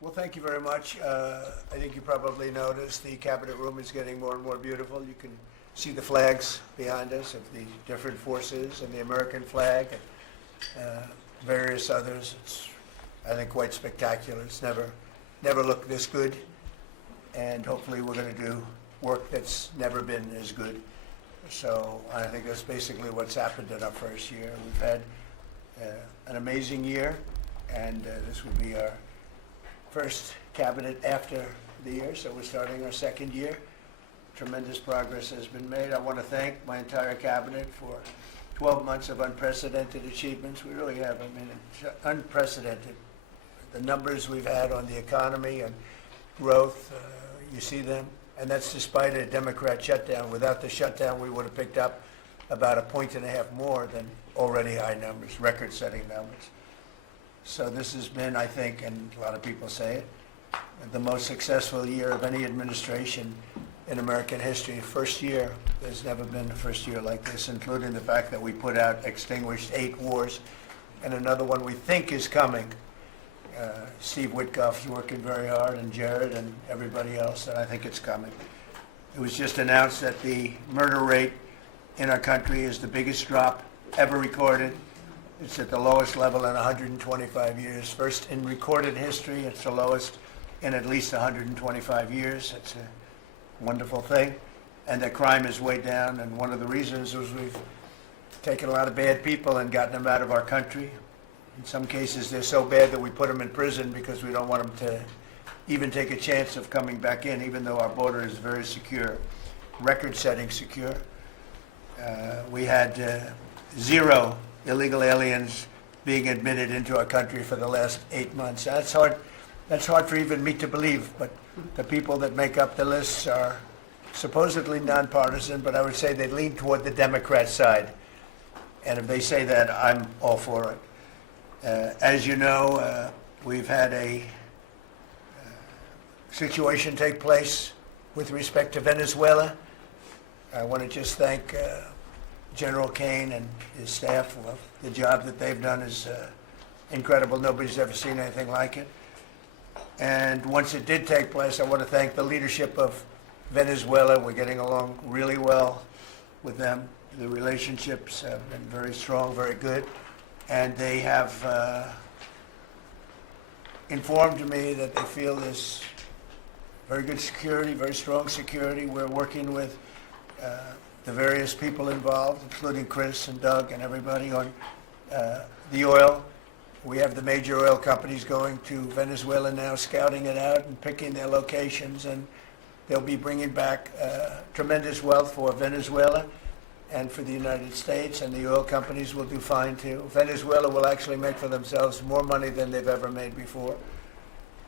Well, thank you very much. I think you probably noticed the cabinet room is getting more and more beautiful. You can see the flags behind us of the different forces and the American flag and various others. It's, I think, quite spectacular. It's never looked this good, and hopefully we're going to do work that's never been as good. So I think that's basically what's happened in our first year. We've had an amazing year, and this will be our first cabinet after the year, so we're starting our second year. Tremendous progress has been made. I want to thank my entire cabinet for 12 months of unprecedented achievements. We really have, I mean, it's unprecedented. The numbers we've had on the economy and growth, you see them, and that's despite a Democrat shutdown. Without the shutdown, we would have picked up about 1.5 points more than already high numbers, record-setting numbers. So this has been, I think, and a lot of people say it, the most successful year of any administration in American history. First year, there's never been a first year like this, including the fact that we put out, extinguished 8 wars, and another one we think is coming. Steve Witkoff's working very hard, and Jared and everybody else, and I think it's coming. It was just announced that the murder rate in our country is the biggest drop ever recorded. It's at the lowest level in 125 years. First in recorded history, it's the lowest in at least 125 years. It's a wonderful thing. And that crime is way down, and one of the reasons is we've taken a lot of bad people and gotten them out of our country. In some cases, they're so bad that we put them in prison because we don't want them to even take a chance of coming back in, even though our border is very secure, record-setting secure. We had 0 illegal aliens being admitted into our country for the last 8 months. That's hard for even me to believe, but the people that make up the lists are supposedly nonpartisan, but I would say they lean toward the Democrat side. And if they say that, I'm all for it. As you know, we've had a situation take place with respect to Venezuela. I want to just thank General Kane and his staff. Well, the job that they've done is incredible. Nobody's ever seen anything like it. And once it did take place, I want to thank the leadership of Venezuela. We're getting along really well with them. The relationships have been very strong, very good. And they have informed me that they feel there's very good security, very strong security. We're working with the various people involved, including Chris and Doug and everybody on the oil. We have the major oil companies going to Venezuela now, scouting it out and picking their locations, and they'll be bringing back tremendous wealth for Venezuela and for the United States, and the oil companies will do fine too. Venezuela will actually make for themselves more money than they've ever made before,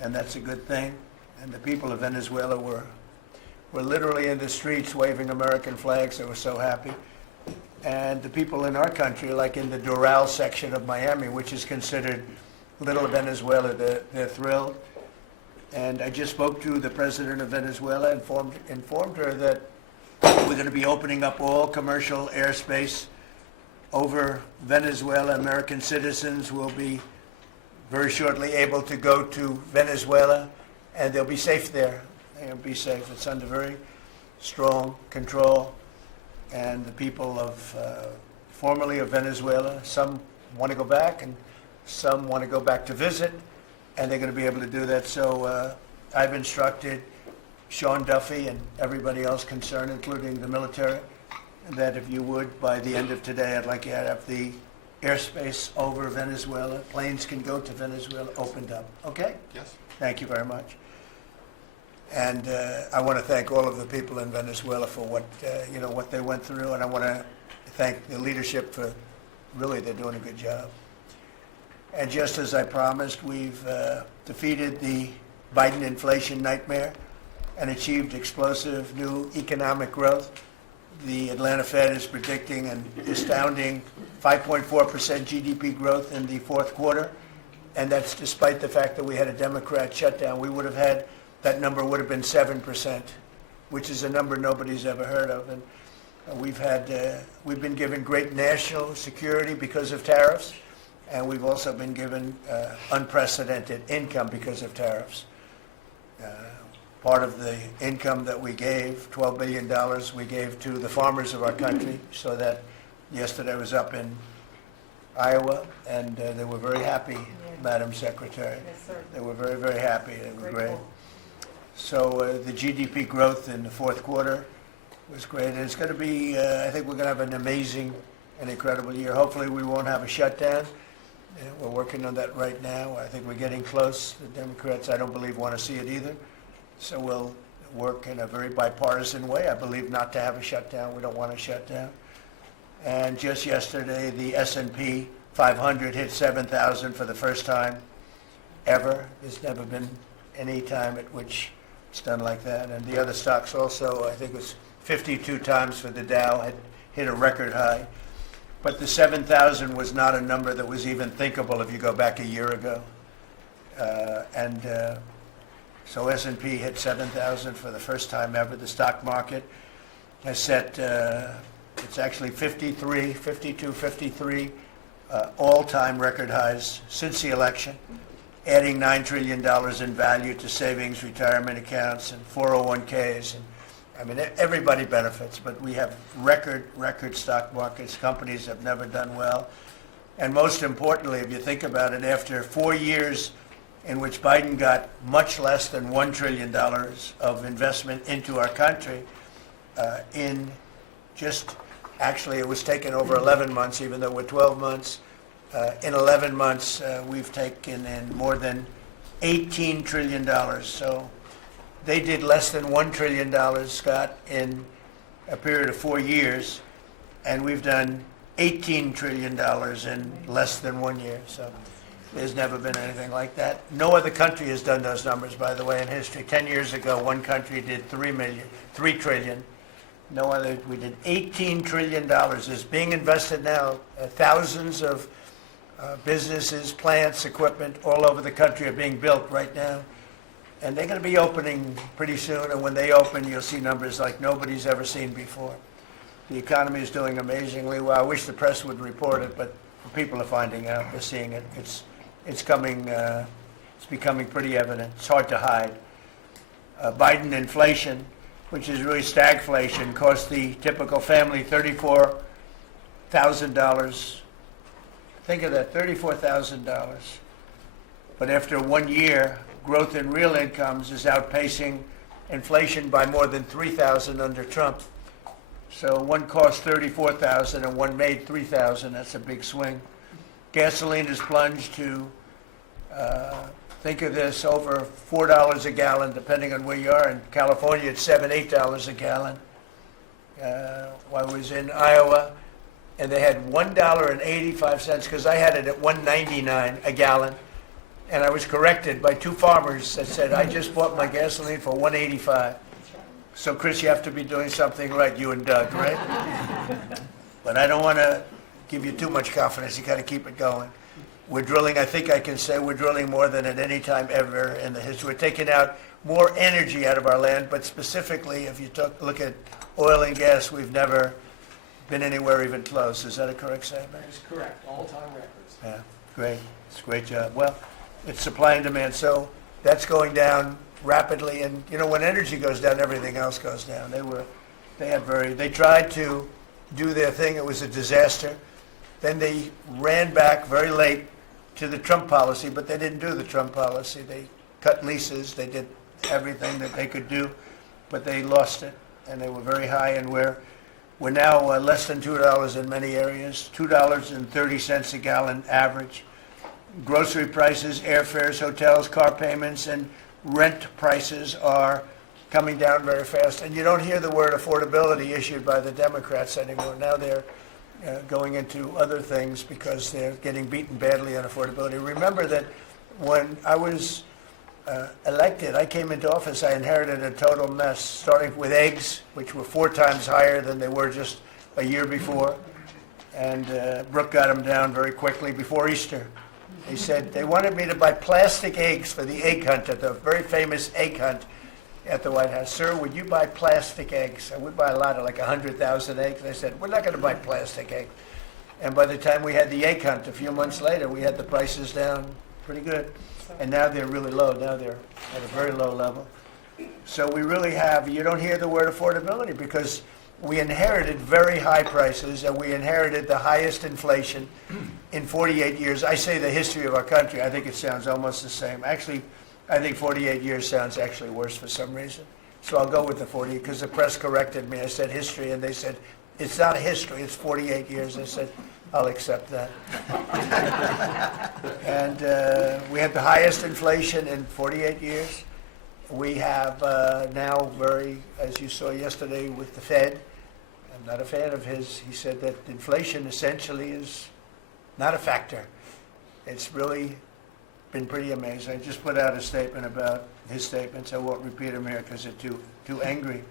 and that's a good thing. And the people of Venezuela were literally in the streets waving American flags. They were so happy. And the people in our country, like in the Doral section of Miami, which is considered little Venezuela, they're thrilled. And I just spoke to the President of Venezuela, informed her that we're going to be opening up all commercial airspace over Venezuela. American citizens will be very shortly able to go to Venezuela, and they'll be safe there. They'll be safe. It's under very strong control. And the people of formerly of Venezuela, some want to go back and some want to go back to visit, and they're going to be able to do that. So I've instructed Sean Duffy and everybody else concerned, including the military, that if you would, by the end of today, I'd like you to have the airspace over Venezuela. Planes can go to Venezuela, opened up. Okay? Yes. Thank you very much. And I want to thank all of the people in Venezuela for what they went through, and I want to thank the leadership for really they're doing a good job. And just as I promised, we've defeated the Biden inflation nightmare and achieved explosive new economic growth. The Atlanta Fed is predicting an astounding 5.4% GDP growth in the fourth quarter, and that's despite the fact that we had a Democrat shutdown. We would have had that number would have been 7%, which is a number nobody's ever heard of. And we've been given great national security because of tariffs. and we've also been given unprecedented income because of tariffs. Part of the income that we gave, $12 billion, we gave to the farmers of our country, so that yesterday I was up in Iowa, and they were very happy, Madam Secretary. Yes, sir. They were very, very happy. They were great. Grateful. So the GDP growth in the fourth quarter was great. And it's going to be, I think we're going to have an amazing and incredible year. Hopefully we won't have a shutdown. We're working on that right now. I think we're getting close. The Democrats, I don't believe, want to see it either. So we'll work in a very bipartisan way. I believe not to have a shutdown. We don't want a shutdown. And just yesterday, the S&P 500 hit 7,000 for the first time ever. There's never been any time at which it's done like that. And the other stocks also, I think it was 52 times for the Dow, had hit a record high. But the 7,000 was not a number that was even thinkable if you go back a year ago. So S&P hit 7,000 for the first time ever. The stock market has set, it's actually 53 all-time record highs since the election, adding $9 trillion in value to savings, retirement accounts, and 401ks. And I mean, everybody benefits, but we have record stock markets. Companies have never done well. And most importantly, if you think about it, after 4 years in which Biden got much less than $1 trillion of investment into our country, in just, actually it was taken over 11 months, even though we're 12 months. In 11 months, we've taken in more than $18 trillion. So they did less than $1 trillion, Scott, in a period of 4 years, and we've done $18 trillion in less than 1 year. So there's never been anything like that. No other country has done those numbers, by the way, in history. 10 years ago, one country did $3 trillion. No other, we did $18 trillion is being invested now. Thousands of businesses, plants, equipment all over the country are being built right now. And they're going to be opening pretty soon, and when they open, you'll see numbers like nobody's ever seen before. The economy is doing amazingly well. I wish the press would report it, but people are finding out, they're seeing it. It's coming, it's becoming pretty evident. It's hard to hide. Biden inflation, which is really stagflation, cost the typical family $34,000. Think of that, $34,000. But after 1 year, growth in real incomes is outpacing inflation by more than $3,000 under Trump. So one cost $34,000 and one made $3,000. That's a big swing. Gasoline has plunged to, think of this, over $4 a gallon, depending on where you are. In California, it's $7, $8 a gallon. While I was in Iowa, and they had $1.85, because I had it at $1.99 a gallon. And I was corrected by two farmers that said, I just bought my gasoline for $1.85. So, Chris, you have to be doing something right, you and Doug, right? But I don't want to give you too much confidence. You got to keep it going. We're drilling, I think I can say we're drilling more than at any time ever in the history. We're taking out more energy out of our land, but specifically, if you look at oil and gas, we've never been anywhere even close. Is that a correct statement? That is correct. All-time records. Yeah, great. It's a great job. Well, it's supply and demand, so that's going down rapidly. And you know, when energy goes down, everything else goes down. They tried to do their thing. It was a disaster. Then they ran back very late to the Trump policy, but they didn't do the Trump policy. They cut leases. They did everything that they could do, but they lost it, and they were very high. And we're now less than $2 in many areas, $2.30 a gallon average. Grocery prices, airfares, hotels, car payments, and rent prices are coming down very fast. And you don't hear the word affordability issued by the Democrats anymore. Now they're going into other things because they're getting beaten badly on affordability. Remember that when I was elected, I came into office, I inherited a total mess, starting with eggs, which were 4 times higher than they were just a year before. And Brooke got them down very quickly before Easter. He said they wanted me to buy plastic eggs for the egg hunt, at the very famous egg hunt at the White House. Sir, would you buy plastic eggs? I would buy a lot, of like 100,000 eggs. And I said, we're not going to buy plastic eggs. And by the time we had the egg hunt a few months later, we had the prices down pretty good. And now they're really low. Now they're at a very low level. So we really have, you don't hear the word affordability because we inherited very high prices and we inherited the highest inflation in 48 years. I say the history of our country. I think it sounds almost the same. Actually, I think 48 years sounds actually worse for some reason. So I'll go with the 40 because the press corrected me. I said history and they said, it's not a history, it's 48 years. I said, I'll accept that. And we had the highest inflation in 48 years. We have now as you saw yesterday with the Fed, I'm not a fan of his, he said that inflation essentially is not a factor. It's really been pretty amazing. I just put out a statement about his statements. I won't repeat them here because they're too angry.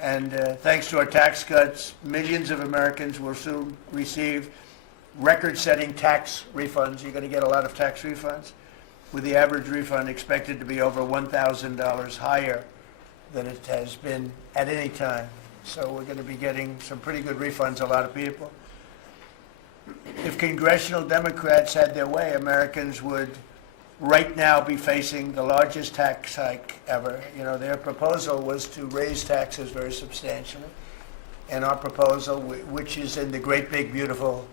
And thanks to our tax cuts, millions of Americans will soon receive record-setting tax refunds. You're going to get a lot of tax refunds, with the average refund expected to be over $1,000 higher than it has been at any time. So we're going to be getting some pretty good refunds, a lot of people. If congressional Democrats had their way, Americans would right now be facing the largest tax hike ever. You know, their proposal was to raise taxes very substantially. And our proposal, which is in the great big beautiful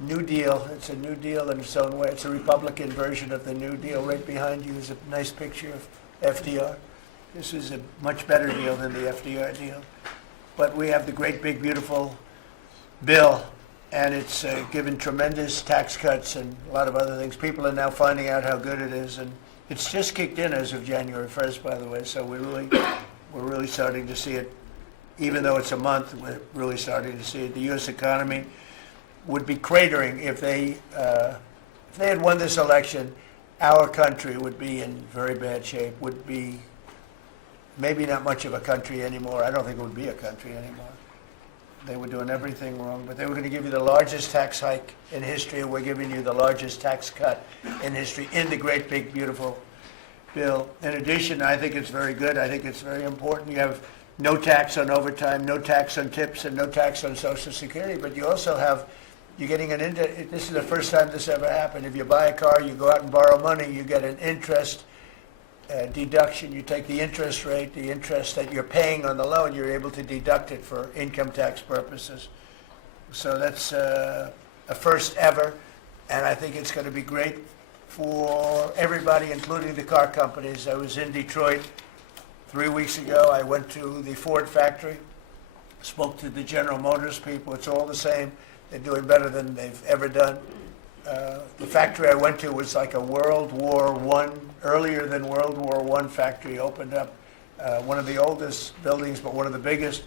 New Deal, it's a New Deal in its own way. It's a Republican version of the New Deal. Right behind you is a nice picture of FDR. This is a much better deal than the FDR deal. But we have the great big beautiful bill, and it's given tremendous tax cuts and a lot of other things. People are now finding out how good it is, and it's just kicked in as of January 1st, by the way. So we're really starting to see it. Even though it's a month, we're really starting to see it. The U.S. economy would be cratering if they had won this election. Our country would be in very bad shape. Would be maybe not much of a country anymore. I don't think it would be a country anymore. They were doing everything wrong, but they were going to give you the largest tax hike in history, and we're giving you the largest tax cut in history in the great big beautiful bill. In addition, I think it's very good. I think it's very important. You have no tax on overtime, no tax on tips, and no tax on Social Security, but you also have, you're getting this is the first time this ever happened. If you buy a car, you go out and borrow money, you get an interest deduction. You take the interest rate, the interest that you're paying on the loan, you're able to deduct it for income tax purposes. So that's a first ever, and I think it's going to be great for everybody, including the car companies. I was in Detroit 3 weeks ago. I went to the Ford factory, spoke to the General Motors people. It's all the same. They're doing better than they've ever done. The factory I went to was like a World War I, earlier than World War I factory, opened up. One of the oldest buildings, but one of the biggest.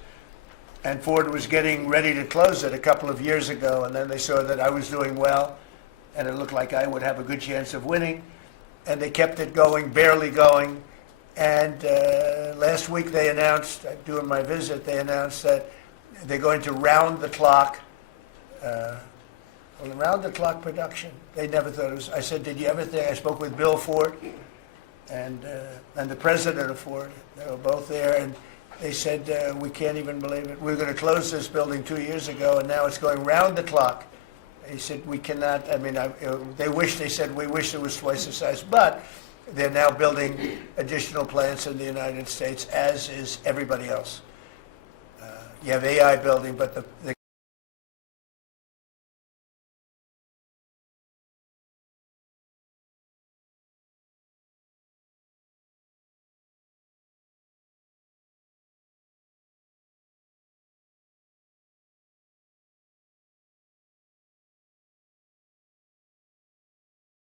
And Ford was getting ready to close it a couple of years ago, and then they saw that I was doing well, and it looked like I would have a good chance of winning. And they kept it going, barely going. And last week they announced, during my visit, they announced that they're going to round the clock production. They never thought it was. I said, did you ever think? I spoke with Bill Ford and the president of Ford. They were both there, and they said, we can't even believe it. We were going to close this building 2 years ago, and now it's going round the clock. He said, we cannot. I mean, they said, we wish it was twice the size, but they're now building additional plants in the United States, as is everybody else. You have AI building, but the